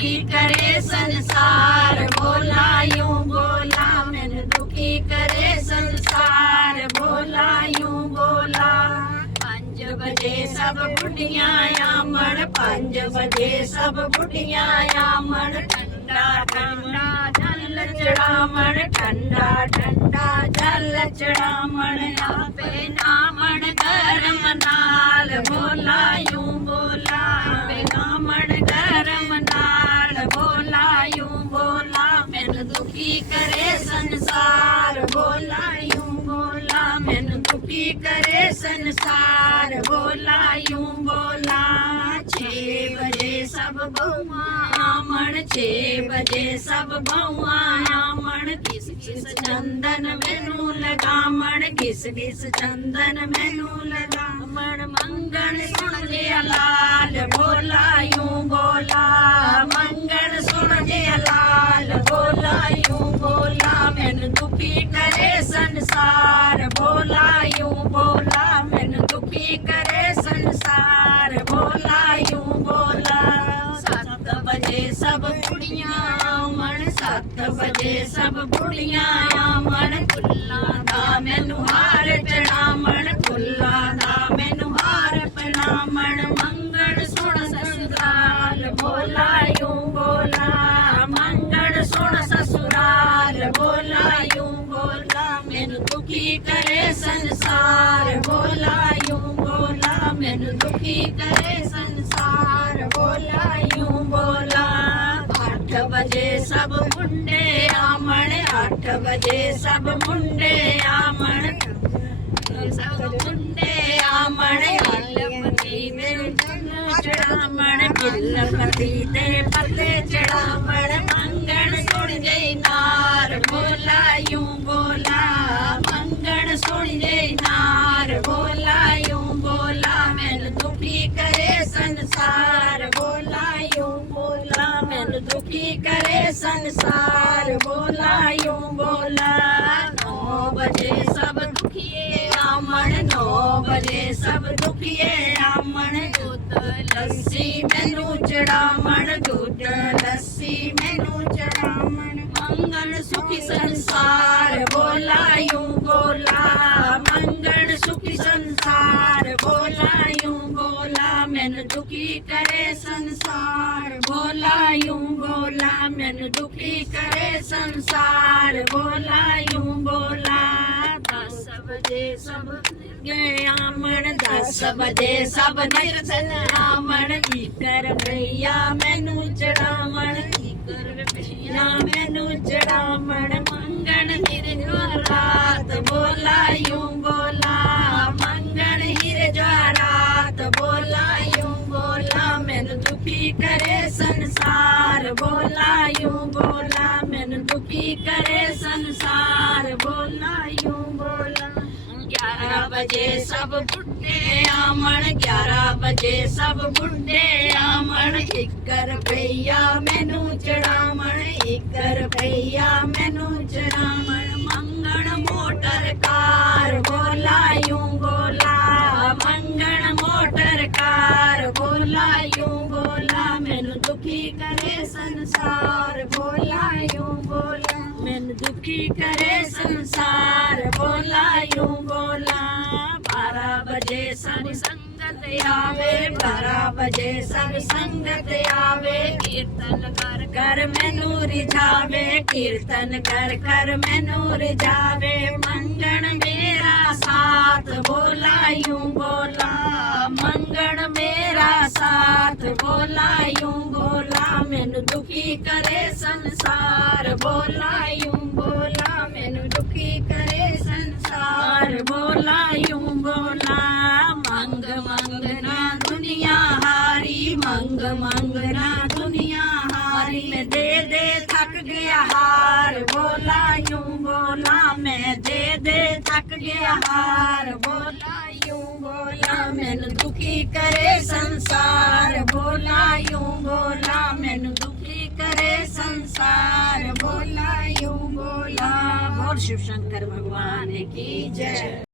दुखी करे संसार बोला यूं बोला मैंने दुखी करे संसार बोला यूं बोला 5 बजे सब बुढ़ियां आमण 5 बजे सब बुढ़ियां आमण ठंडा ठंडा जल चढ़ामण ठंडा ठंडा जल चढ़ामण आपे नामण गरम नाल बोला यूं बोला आपे नामण गरम नाल बोला यूं बोला मैनू दुखी करे संसार बोला यूं बोला मैनू दुखी करे संसार बोला यूं बोला 6 बजे सब बहुआं आमण 6 बजे सब बहुआं आमण किस किस चंदन मैनू लगामण किस किस चंदन मैनू लगामण मंगण सुन लिया लाल बोला यूं बोला मंगण सुन लिया लाल बोला यूं बोला मैनू दुखी करे संसार बोला यूं बोला मैनू दुखी करे संसार बोला यूं बोला 7 बजे सब बुढ़ियां आमण 7 बजे सब बुढ़ियां आमण फुल्लां दा मैनू हार चढ़ामण फुल्लां दा मैनू हार पहनामण मंगण सुन ससुराल बोला यूं बोला मंगण सुन ससुराल बोला यूं बोला मैनू दुखी करे संसार बोला यूं बोला मैनू दुखी करे संसार बोला यूं बोला 8 बजे सब मुंडे आमण 8 बजे सब मुंडे आमण सब मुंडे आमण गिलपति में चढ़ामण गिलपति दे पत्ते चढ़ामण मंगण सुन जय नार बोला यूं बोला मंगण सुन जय नार बोला यूं बोला मैनू दुखी करे संसार बोला यूं बोला मैनू दुखी करे संसार बोला यूं बोला 9 बजे सब दुखिए आमण 9 बजे सब दुखिए आमण दूध लस्सी मैनू चढ़ामण दूध लस्सी मैनू चढ़ामण मंगल सुखी संसार बोला यूं बोला मंगल सुखी संसार बोला यूं बोला मैनू दुखी करे संसार बोला यूं बोला मैनू दुखी करे संसार बोला यूं बोला 10 बजे सब गए आमण 10 बजे सब निर्जन आमण कर भैया मैनू चढ़ामण कर भैया मैनू चढ़ामण मंगण रात बोला यूं बोला मंगण रात बोला यूं बोला मैनू दुखी करे संसार बोला यूं बोला मैनू दुखी करे संसार बोला यूं बोला 11 बजे सब बुढ़े आमण 11 बजे सब बुढ़े आमण 1 रुपया मैनू चढ़ामण 1 रुपया मैनू चढ़ामण मंगण मोटर कार बोला यूं बोला मंगण मोटर कार बोला यूं बोला मैनू दुखी करे संसार बोला यूं बोला मैनू दुखी करे संसार बोला यूं बोला 12 बजे सब संगत आवे 12 बजे सब संगत आवे कीर्तन कर कर मैनू रिझावे कीर्तन कर कर मैनू रिझावे मंगण मेरा साथ बोला यूं बोला मंगण मेरा साथ बोला यूं बोला मैनू दुखी करे संसार बोला यूं बोला मैनू दुखी करे संसार बोला यूं बोला मंग मंग ना दुनिया हारी मंग मंग ना दुनिया हारी मैं दे थक गया हार बोला यूं बोला मैं दे थक गया हार बोला यूं बोला मैनू दुखी करे संसार बोला यूं बोला मैनू दुखी करे संसार बोला यूं बोला। बोल शिव शंकर भगवान की जय।